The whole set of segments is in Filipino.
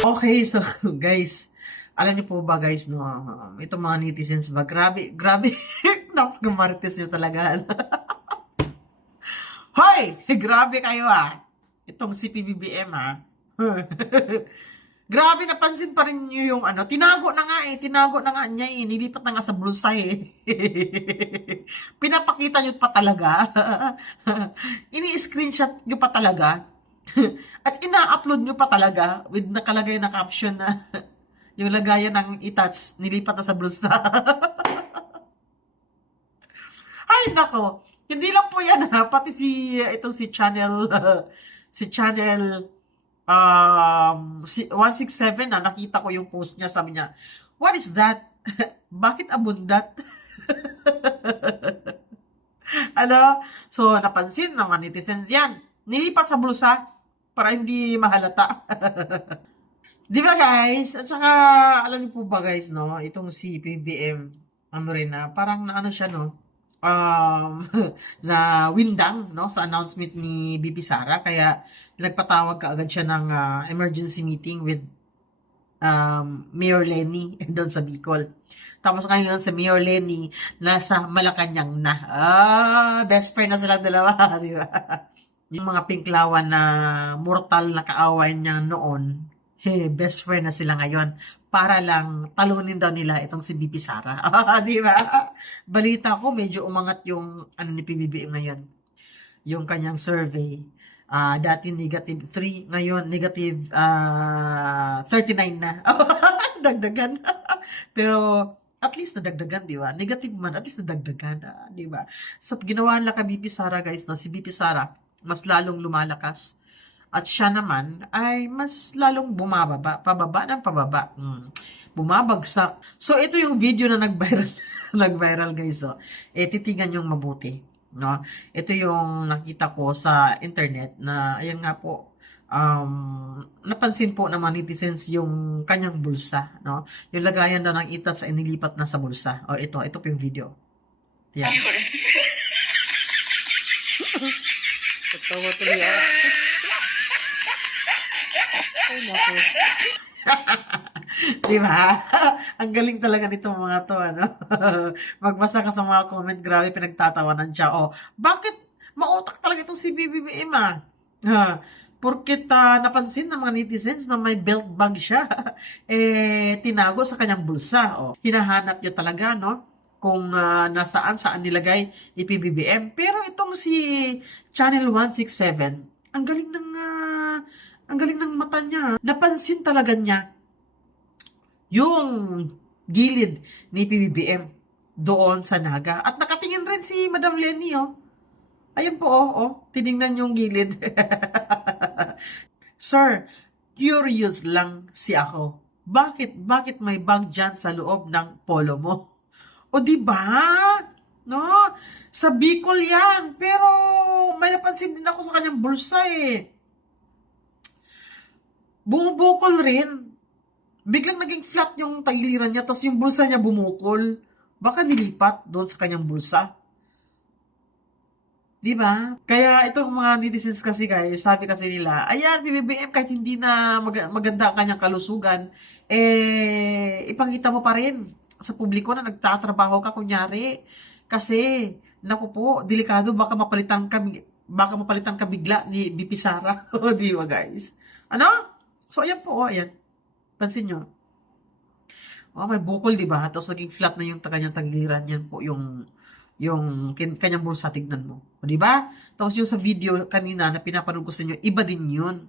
Okay, so guys, alam niyo po ba guys, no, itong mga netizens ba, grabe, grabe, napaka-marites nyo talaga. Hoy! Grabe kayo itong si PBBM Grabe, napansin pa rin nyo yung tinago na nga niya nilipat na nga sa bulsa Pinapakita nyo pa talaga. Ini-screenshot nyo pa talaga. At ina-upload nyo pa talaga with nakalagay na caption na yung lagayan ng itats, nilipat na sa bulsa. Ay, nako. Hindi lang po yan pati itong si channel, si channel 167 nakita ko yung post niya, sabi niya, what is that? Bakit abundat? So napansin ng mga netizens yan. Nilipat sa bulsa para hindi mahalata. Di ba guys? At saka, alam niyo po ba guys, no? Itong si PBM, rin parang siya, no? Na windang, no? Sa announcement ni BP Sara. Kaya, nagpatawag kaagad siya ng emergency meeting with Mayor Lenny doon sa Bicol. Tapos ngayon sa Mayor Lenny, nasa Malacanang na. Best friend na silang dalawa, di ba? Yung mga pinklawan na mortal na kaaway niya noon, best friend na sila ngayon para lang talunin daw nila itong si BP Sara. Di ba? Balita ko medyo umangat yung ni PBBM ngayon. Yung kanyang survey. Dati negative 3, ngayon negative 39 na. Dagdagan. Pero at least nadagdagan, di ba? Negative man, at least nadagdagan, di ba? So, ginawa nila kay BP Sara, guys, no? Si BP Sara, mas lalong lumalakas. At siya naman ay mas lalong pababa ng pababa. Bumabagsak. So, ito yung video na nag-viral, nag-viral guys. Titigan yung mabuti. No? Ito yung nakita ko sa internet na, ayan nga po, napansin po ng mga netizens yung kanyang bulsa. No? Yung lagayan daw ng itat sa inilipat na sa bulsa. Ito po yung video. Yan. Tatawa tuloy Ay, naku. Diba? Ang galing talaga nitong mga to, Magbasa ka sa mga comment, grabe pinagtatawanan siya. Bakit mautak talaga itong si BBM, Porket napansin ng mga netizens na may belt bag siya, tinago sa kanyang bulsa. Hinahanap niya talaga, no? Kung saan nilagay ni PBBM. Pero itong si Channel 167, ang galing ng mata niya. Napansin talaga niya yung gilid ni PBBM doon sa naga. At nakatingin rin si Madam Lenny, Ayan po, tiningnan yung gilid. Sir, curious lang si ako. Bakit may bag dyan sa loob ng polo mo? Di ba? No? Sa Bicol yan. Pero may napansin din ako sa kanyang bulsa Bumubukol rin. Biglang naging flat yung tagiliran niya, tapos yung bulsa niya bumukol. Baka nilipat doon sa kanyang bulsa. Di ba? Kaya itong mga netizens kasi guys, sabi kasi nila, ayan, BBM, kahit hindi na maganda ang kanyang kalusugan, ipakita mo pa rin sa publiko na nagtatrabaho ka, kunyari. Kasi, naku po, delikado, baka mapalitan ka bigla ni BP Sara. Di ba guys? So, ayan po, ayan. Pansin nyo. May bukol, di ba? Tapos naging flat na yung kanyang tagiliran. Yan po yung kanyang bulsa, tignan mo. Di ba? Tapos yung sa video kanina na pinapanood ko sa inyo, iba din yun.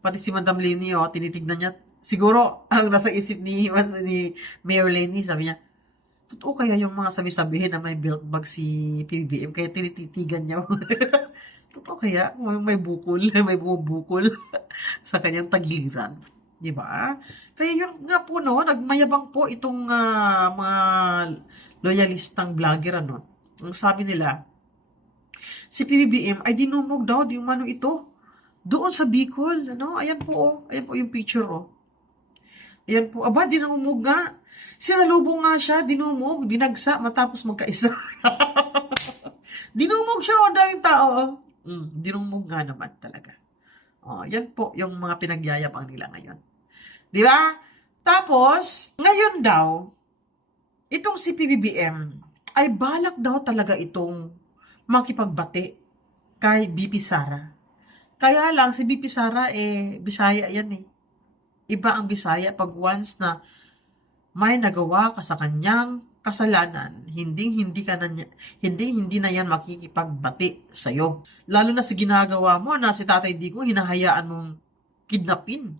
Pati si Madam Lenny, tinitignan niya. Siguro, ang nasa isip ni Mayor Lenny, sabi niya, totoo kaya yung mga sabi-sabihin na may belt bag si PBBM, kaya tinititigan niya. Totoo kaya may bukol, may bubukol sa kanyang tagiliran. Di ba? Kaya yun nga po, nagmayabang po itong mga loyalistang vlogger, Ang sabi nila, si PBBM ay dinumog daw, di umano ito, doon sa Bicol, Ayan po, ayan po yung picture, Ayan po, dinumog nga. Sinalubong nga siya, dinumog, dinagsa, matapos magkaisa. Dinumog siya, daming tao, Dinumog nga naman talaga. Yan po yung mga pinagyayabang nila ngayon. Di ba? Tapos, ngayon daw, itong si PBBM ay balak daw talaga itong makipagbati kay BP Sara. Kaya lang, si BP Sara, Bisaya yan eh. Iba ang Bisaya pag once na may nagawa ka sa kanyang kasalanan, hindi na yan makikipagbati sa iyo. Lalo na sa ginagawa mo na si Tatay Digong hinahayaan mong kidnapin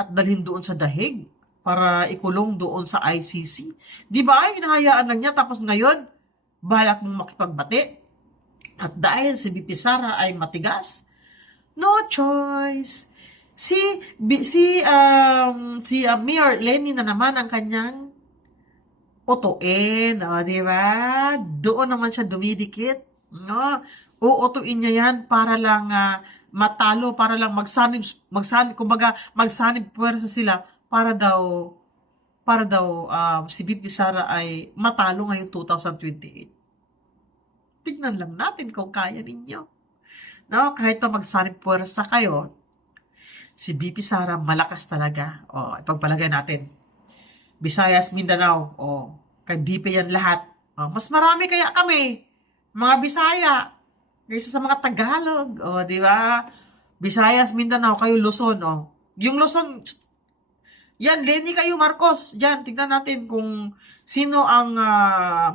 at dalhin doon sa dahig para ikulong doon sa ICC. Di ba? Hinahayaan lang niya tapos ngayon balak mong makipagbati. At dahil si BP Sara ay matigas, no choice. Si Mayor Lenny na naman ang kanyang utuin, di ba? Doon naman siya dumidikit, no? Uutuin niya yan para lang matalo, para lang kumbaga magsanib puwersa sila para daw si BP Sara ay matalo ngayong 2028. Tignan lang natin kung kaya ninyo. No, kahit pa magsanib puwersa kayo, si BP Sara malakas talaga. Ipagpalagay natin. Visayas, Mindanao, kay BP yan lahat. Mas marami kaya kami, mga Bisaya, kaysa sa mga Tagalog, di ba? Visayas, Mindanao, kayo Luzon, Yung Luzon, yan, Lenny kayo, Marcos, yan, tignan natin kung sino ang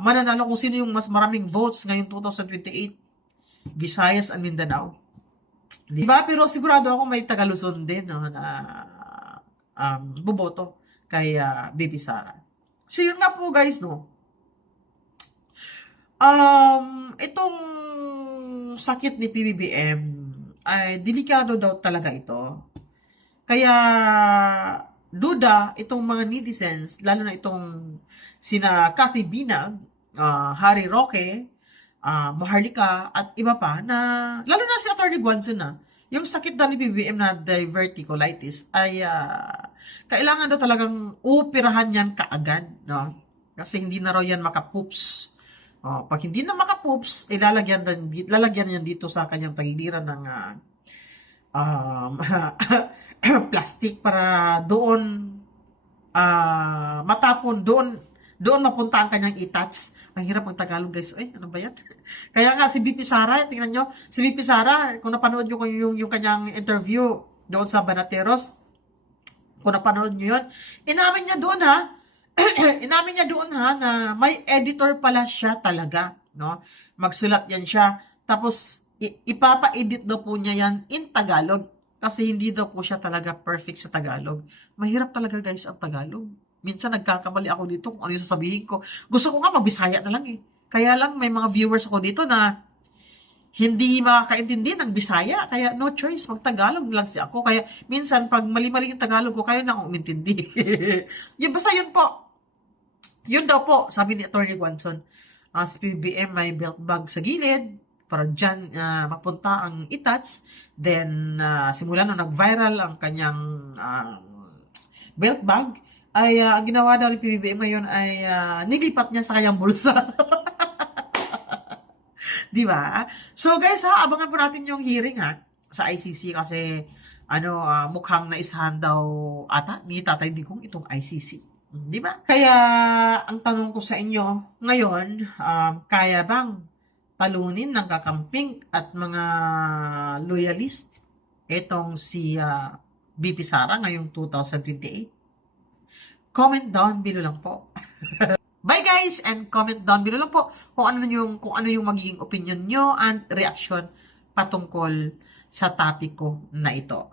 mananalo, kung sino yung mas maraming votes ngayong 2028. Visayas and Mindanao. Di ba? Pero sigurado ako may taga Luzon din, na buboto kay BP Sara. So, yun nga po guys, no? Itong sakit ni PBBM ay delikado daw talaga ito. Kaya, duda itong mga netizens, lalo na itong sina Cathy Binag, Harry Roque, Maharlika, at iba pa, na, lalo na si Atty. Guanzon yung sakit daw ni PBBM na diverticulitis ay kailangan daw talagang upirahan yan kaagad, no? Kasi hindi na raw yan makapoops. Pag hindi na makapoops, lalagyan yan dito sa kanyang tagiliran ng plastic para doon matapon, doon mapunta ang kanyang itats. Ang hirap ang Tagalog, guys. Ano ba yan? Kaya nga, si BP Sara, tingnan nyo, si BP Sara, kung napanood nyo yung kanyang interview doon sa Banateros, kung napanood nyo yun, inamin niya doon na may editor pala siya talaga, no? Magsulat yan siya, tapos ipapa-edit daw po niya yan in Tagalog, kasi hindi daw po siya talaga perfect sa Tagalog. Mahirap talaga, guys, ang Tagalog. Minsan nagkakamali ako dito kung ano yung sasabihin ko. Gusto ko nga magbisaya na lang eh. Kaya lang may mga viewers ako dito na hindi makakaintindi ng Bisaya. Kaya no choice, mag-Tagalog lang siya ako. Kaya minsan pag mali-mali yung Tagalog ko, kaya na akong umintindi. Basta yun po. Yun daw po, sabi ni Atty. Guanzon. Si PBBM may belt bag sa gilid para dyan mapunta ang itats. Then, simula nung nag-viral ang kanyang belt bag, ay ang ginawa daw ni PBBM ngayon ay nilipat niya sa kanyang bulsa. Di ba? So guys abangan po natin yung hearing sa ICC kasi mukhang naisahan daw ata ni Tatay Digong itong ICC. Di ba? Kaya ang tanong ko sa inyo ngayon, kaya bang talunin ng kakamping at mga loyalist itong si BP Sara ngayong 2028? Comment down below lang po. Bye guys, and comment down below lang po kung ano yung magiging opinion nyo and reaction patungkol sa topic ko na ito.